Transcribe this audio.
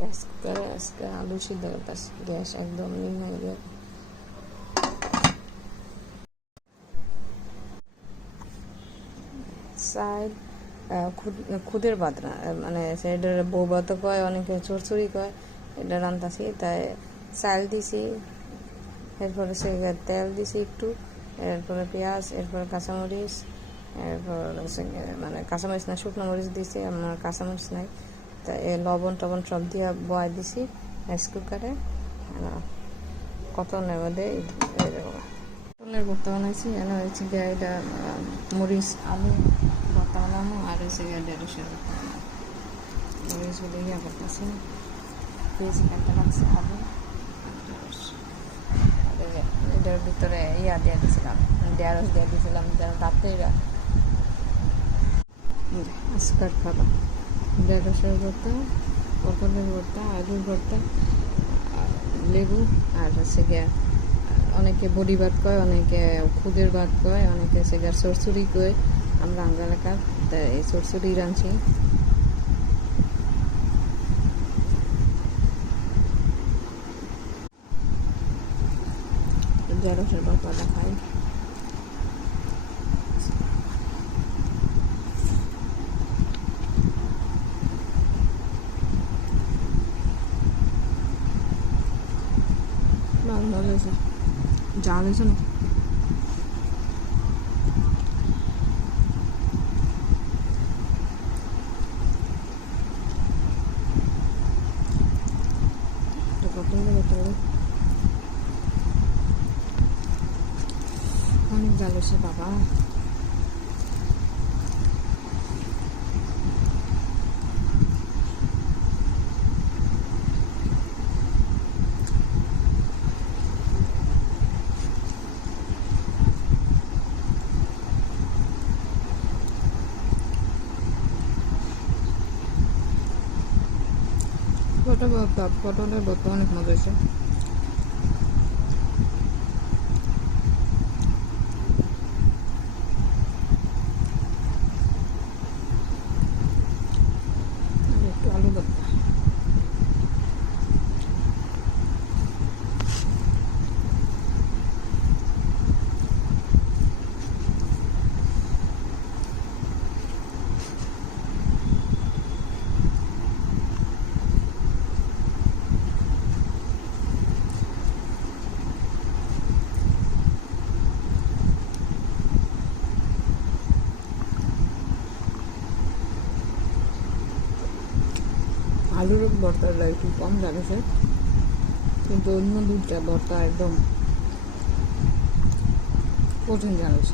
Rice কুকারে আজকে আলু সিদ্ধ করতেছি, গ্যাস একদম নিম্ন দিয়ে। সাইড খুদের ভাত না, মানে সেটার বউ ভাতও কয়, অনেকে চড়চড়ি কয়। এটা রান্তাছি, তাই চাল দিছি, এরপরে সে তেল দিছি একটু, এরপরে পেঁয়াজ, এরপরে কাঁচামরিচ, এরপর মানে কাঁচামরিচ না শুকনো মরিচ দিছি, আমার কাঁচামরিচ নাই, তাই লবণ টবণ সব দিয়ে বয় দিছি রাইস কুকারে। কতনের মধ্যে পটলের ভর্তা বানাইছি, এনে হয়েছে গিয়ে এটা মরিচ আলু ভর্তা বানাবো, আর হয়েছে গিয়ে ঢেঁড়সের ভর্তা বানাবো। মরিচগুলো ইয়া করতেছি, পেঁয়াজি কাটতে লাগছে, আলু ঢেঁড়স। এটার ভিতরে ইয়া দিয়ে দিয়েছিলাম, ঢেঁড়স দিয়ে দিয়েছিলাম, যেন রাত্রে আজকার খাবার ঢেঁড়সের ভর্তা, পটলের ভর্তা, আলুর ভর্তা, লেবু, আর হচ্ছে গিয়া অনেকে বড়ি ভাত কয়, অনেকে খুদের ভাত কয়, অনেকে সেগার চরচুরি কয়। আমরা আঙ্গা এলাকার এই চরচুরি রাঁধছি। ঢেঁড়সের ভর্তাটা খাই। ভালো হয়েছে, জাল হয়েছে না? অনেক জাল হয়েছে বাবা। পটলের ভর্তা অনেক মজা হয়েছে। একটু আলু ভর্তা। আলুর ভর্তাটা একটু কম লাগছে, কিন্তু অন্য দুধটা ভর্তা একদম কঠিন জানিস।